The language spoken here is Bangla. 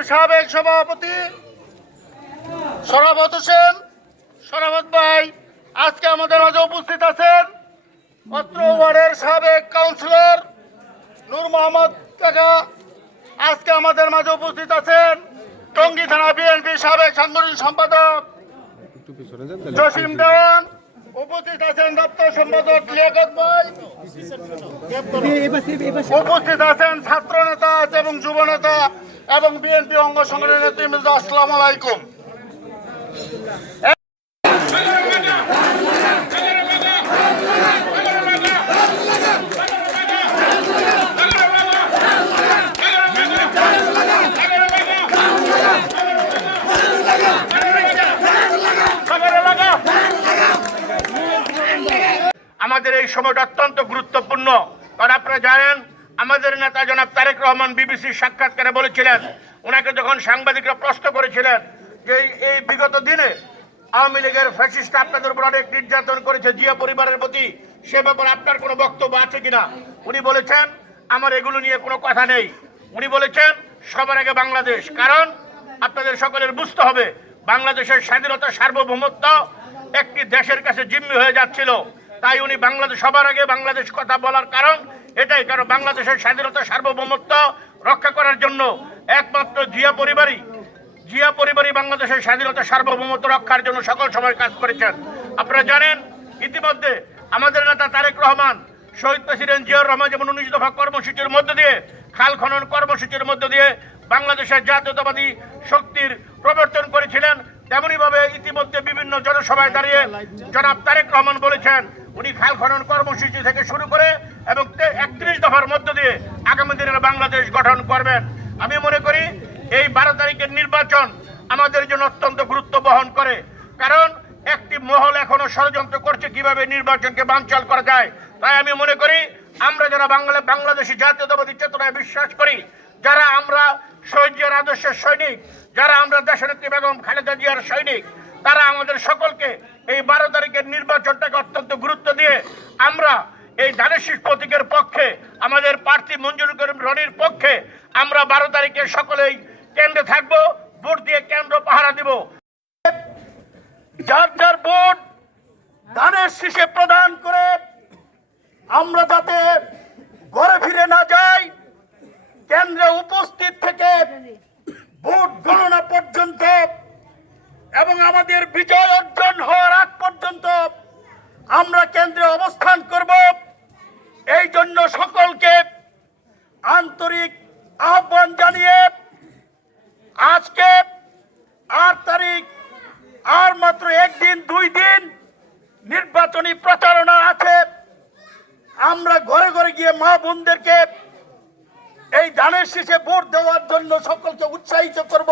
বিএনপির সাবেক সভাপতি শরাফত হোসেন, শরাফত ভাই আজকে আমাদের মাঝে উপস্থিত আছেন। অত্র ওয়ার্ডের সাবেক কাউন্সিলর নূর মোহাম্মদ কাকা আজকে আমাদের মাঝে উপস্থিত আছেন। টঙ্গী থানা বিএনপির সাবেক সাংগঠনিক সম্পাদক জসিম দেওয়ান উপস্থিত আছেন। দপ্তর সম্পাদক লিয়াকত ভাই উপস্থিত আছেন। ছাত্র নেতা এবং যুব নেতা এবং বিএনপি অঙ্গ সংগঠনের নেতৃবৃন্দ, আসসালামু আলাইকুম। আমাদের এই সময়টা অত্যন্ত গুরুত্বপূর্ণ, কারণ আপনারা জানেন আমাদের নেতা জনাব তারেক রহমান বিবিসির সাক্ষাৎকারে বলেছিলেন, ওনাকে যখন সাংবাদিকরা প্রশ্ন করেছিলেন যে এই বিগত দিনে আওয়ামী লীগের ফ্যাসিস্ট আপনাদের উপর অনেক নির্যাতন করেছে জিয়া পরিবারের প্রতি, সে ব্যাপারে আপনার কোনো বক্তব্য আছে কিনা, উনি বলেছেন আমার এগুলো নিয়ে কোনো কথা নেই। উনি বলেছেন সবার আগে বাংলাদেশ, কারণ আপনাদের সকলের বুঝতে হবে বাংলাদেশের স্বাধীনতা সার্বভৌমত্ব একটি দেশের কাছে জিম্মি হয়ে যাচ্ছিল। তাই উনি বাংলাদেশ সবার আগে বাংলাদেশ কথা বলার কারণ এটাই, কারণ বাংলাদেশের স্বাধীনতা সার্বভৌমত্ব রক্ষা করার জন্য একমাত্র জিয়া পরিবারই বাংলাদেশের স্বাধীনতা সার্বভৌমত্ব রক্ষার জন্য সকল সময় কাজ করেছেন। আপনারা জানেন ইতিমধ্যে আমাদের নেতা তারেক রহমান শহীদ প্রেসিডেন্ট জিয়াউর রহমান যেমন 19 দফা কর্মসূচির মধ্য দিয়ে, খাল খনন কর্মসূচির মধ্য দিয়ে বাংলাদেশের জাতীয়তাবাদী শক্তির প্রবর্তন করেছিলেন, তেমনিভাবে ইতিমধ্যে বিভিন্ন জনসভায় দাঁড়িয়ে জনাব তারেক রহমান বলেছেন উনি খাল খনন কর্মসূচি থেকে শুরু করে এবং 31 দফার মধ্য দিয়ে আগামী দিনের বাংলাদেশ গঠন করবেন। আমি মনে করি এই 12 তারিখের নির্বাচন আমাদের জন্য অত্যন্ত গুরুত্ব বহন করে, কারণ একটি মহল এখনো ষড়যন্ত্র করছে কিভাবে নির্বাচনকে বানচাল করা যায়। তাই আমি মনে করি আমরা যারা বাংলাদেশি জাতীয়তাবাদী চেতনায় বিশ্বাস করি, যারা আমরা শহীদ জিয়ার আদর্শের সৈনিক, যারা আমরা দেশনেত্রী বেগম খালেদা জিয়ার সৈনিক, তারা আমাদের সকলকে এই 12 তারিখের নির্বাচনটাকে অত্যন্ত গুরুত্ব দিয়ে আমরা এই ধানের শীষ প্রতীকের পক্ষে, আমাদের প্রার্থী মঞ্জুর করিম রনির পক্ষে আমরা 12 তারিখে সকলেই কেন্দ্রে থাকবো, ভোট দিয়ে কেন্দ্র পাহারা দিব। যার যার ভোট ধানের শীষে প্রদান করে আমরা যাতে ঘরে ফিরে না যাই, কেন্দ্রে উপস্থিত থেকে ভোট গণনা পর্যন্ত এবং আমাদের বিজয় অর্জন হওয়ার আগ পর্যন্ত আমরা কেন্দ্রে অবস্থান করব। এই জন্য সকলকে আন্তরিক আহ্বান জানিয়ে আজকে 8 তারিখ আর মাত্র 1 দিন 2 দিন নির্বাচনী প্রচারণা আছে। আমরা ঘরে ঘরে গিয়ে মা বোনদেরকে এই ধানের শীষে ভোট দেওয়ার জন্য সকলকে উৎসাহিত করব।